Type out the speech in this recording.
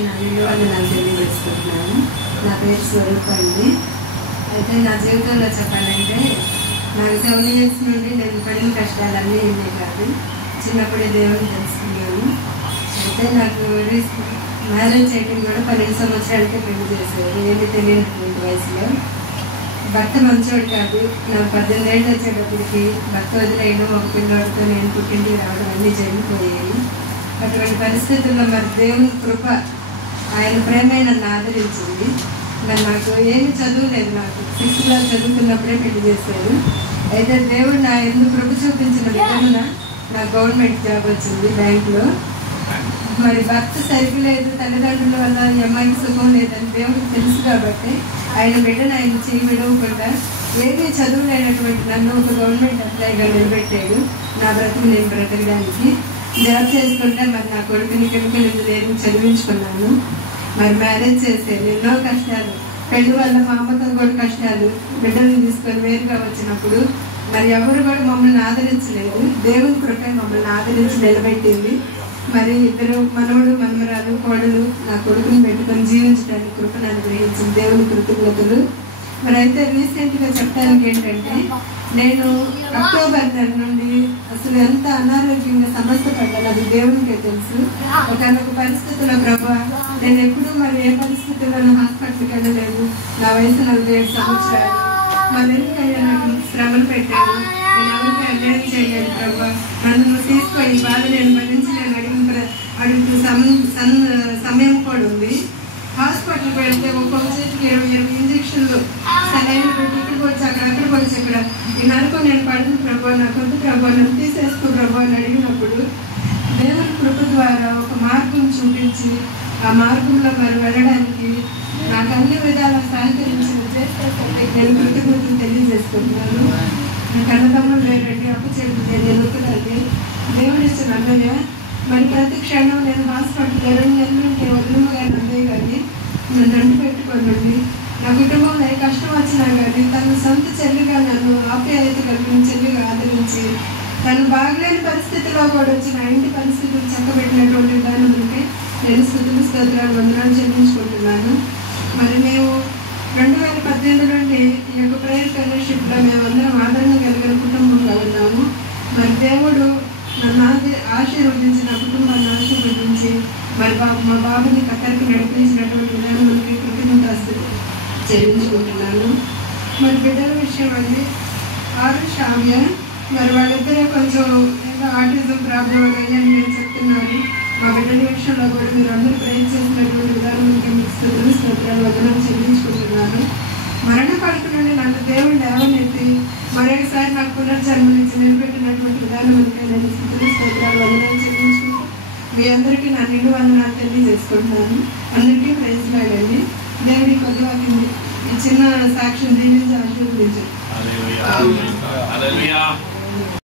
నాకు తెలియజేసుకుంటున్నాను. నా పేరు స్వరూప అండి. అయితే నా జీవితంలో చెప్పాలంటే నాకు 7 years నుండి నేను పడిన కష్టాలన్నీ ఉన్నాయి కాదు. చిన్నప్పుడే దేవుని తెలుసుకున్నాను. అయితే నాకు మ్యారేజ్ చేయడం కూడా 12 సంవత్సరాలకే పెళ్లి చేశారు. ఏమి తెలియనటువంటి వయసులో. భర్త మంచోడు కాదు. నాకు 18 ఏళ్ళు వచ్చేటప్పటికి భర్త వదిలేయడం, ఒక పిల్లవాడితో నేను పుట్టింటికి రావడం అన్నీ జరిగిపోయాయి. అటువంటి పరిస్థితుల్లో మరి దేవుని కృప, ఆయన ప్రేమే నన్ను ఆదరించింది. నాకు ఏమి చదువులేదు. నాకు 6th class చదువుతున్నప్పుడే పెళ్లి చేశారు. అయితే దేవుడు నా ఎందుకు కృప చూపించిన విధమున నాకు గవర్నమెంట్ జాబ్ వచ్చింది బ్యాంకులో. మరి భర్త సరిగ్గా లేదు, తల్లిదండ్రుల వల్ల ఈ అమ్మాయికి సుఖం లేదని దేవుడికి తెలుసు కాబట్టి ఆయన బిడ్డను ఆయన చేయి విడవకుండా ఏమీ చదువులేనటువంటి నన్ను ఒక గవర్నమెంట్ ఎంప్లాయీగా నిలబెట్టాడు. నా బ్రతుకు నేను బ్రతకడానికి జాబ్ చేసుకుంటే మరి నా కొడుకుని కెమికల్ ఇంజనీరింగ్ చదివించుకున్నాను. మరి మ్యారేజ్ చేసేది ఎన్నో కష్టాలు, పెళ్లి వల్ల మా అమ్మతో కూడా కష్టాలు. బిడ్డలు తీసుకొని వేరుగా వచ్చినప్పుడు మరి ఎవరు కూడా మమ్మల్ని ఆదరించలేదు. దేవుని కృపే మమ్మల్ని ఆదరించి నిలబెట్టింది. మరి 2 మనవడు మనవరాలు కోడలు నా కొడుకుని పెట్టుకొని జీవించడానికి కృపను అనుగ్రహించింది. దేవుని కృతజ్ఞతలు. మరి అయితే రీసెంట్గా చెప్పడానికి ఏంటంటే నేను అక్టోబర్ నెల నుండి అసలు ఎంత అనారోగ్యంగా సమస్య పడ్డాను అది దేవునికే తెలుసు. ఒకనొక పరిస్థితుల్లో ప్రభా నేను ఎప్పుడు మరి ఏ పరిస్థితుల్లో హాస్పిటల్కి వెళ్ళలేదు. నా వయసు 47 సంవత్సరాలు. మరి ఎందుకయ్యా నాకు శ్రమలు పెట్టాను, నేను ఎవరికి అన్యాయం చేయలేదు ప్రభా, నన్ను తీసుకొని బాధ నేను భరించి నేను అడుగుతూ సమయం కూడా ఉంది. హాస్పిటల్కి వెళ్తే ఒక్కొక్క చేతికి 20 ఇంజక్షన్లు, సరైన ఇక్కడ పోవచ్చు అక్కడ పోవచ్చు ఇక్కడ ఈ నరకు నేను పడుతుంది ప్రభా, నా కొద్ది ప్రభా నన్ను తీసేసుకో ప్రభా అని అడిగినప్పుడు దేవుని కృప ద్వారా ఒక మార్గం చూపించి ఆ మార్గంలో మరి వెళ్ళడానికి నాకు అన్ని విధాలా సహకరించిన నేను కృతజ్ఞతలు తెలియజేసుకుంటున్నాను. నాకు అన్నదమ్ములు లేరండి, అప్పు చెల్లి నేను ఎదుగుతుందండి. దేవుడు ఇచ్చిన అన్నయ్య మరి ప్రతి క్షణం నేను హాస్పిటల్ 2 నెలలు ఉంటే వదిలిమగా అన్నయ్య కానీ నన్ను అంటు పెట్టుకోండి. నా కుటుంబంలో ఏ కష్టం వచ్చినా కానీ తన సొంత చెల్లిగా నన్ను ఆప్యాయత కలిగిన చెల్లిగా ఆదరించి తను బాగలేని పరిస్థితిలో కూడా వచ్చి నా ఇంటి పరిస్థితులు చక్కబెట్టినటువంటి విధానంటే నేను స్తుతులు స్తోత్రాలు వందనాలు చెల్లించుకుంటున్నాను. మరి మేము 2018 నుండి ఈ యొక్క ప్రేయర్ ఫెలోషిప్లో మేమందరం ఆదరణ కలిగిన కుటుంబంలో ఉన్నాము. మరి దేవుడు నన్ను ఆశీర్వదించి నా కుటుంబాన్ని ఆశీర్వదించి మరి మా బాబుని కత్తరికి నడిపించినటువంటి విధానానికి కృతజ్ఞతాస్తులు చెల్లించుకుంటున్నాను. మరి బిడ్డల విషయం అండి, ఆరు శ్రావ్య మరి వాళ్ళిద్దరే కొంచెం ఏదో ఆటిజం ప్రాబ్లం అని నేను చెప్తున్నాను. మా బిడ్డల విషయంలో కూడా మీరు అందరూ ప్రయత్నించినటువంటి విధానానికి మీకు స్తుతులు స్తోత్రాలు వందనాలు చెల్లించుకుంటున్నాను. మరణ పడుకు నుండి నన్ను దేవుడు లేవనెత్తి మరొకసారి నాకు పునర్జన్మనిచ్చి నిలబెట్టినటువంటి విధానానికి నేను స్తుతులు స్తోత్రాలు వందనాలు చెల్లించుకుంటూ మీ అందరికీ నా నిండు వందనాలు తెలియజేసుకుంటున్నాను. అందరికీ ప్రైజ్ లాగండి. దేవుడి కొద్ది వాకింది ఈ చిన్న సాక్ష్యం దీవించి ఆశీర్వదించారు.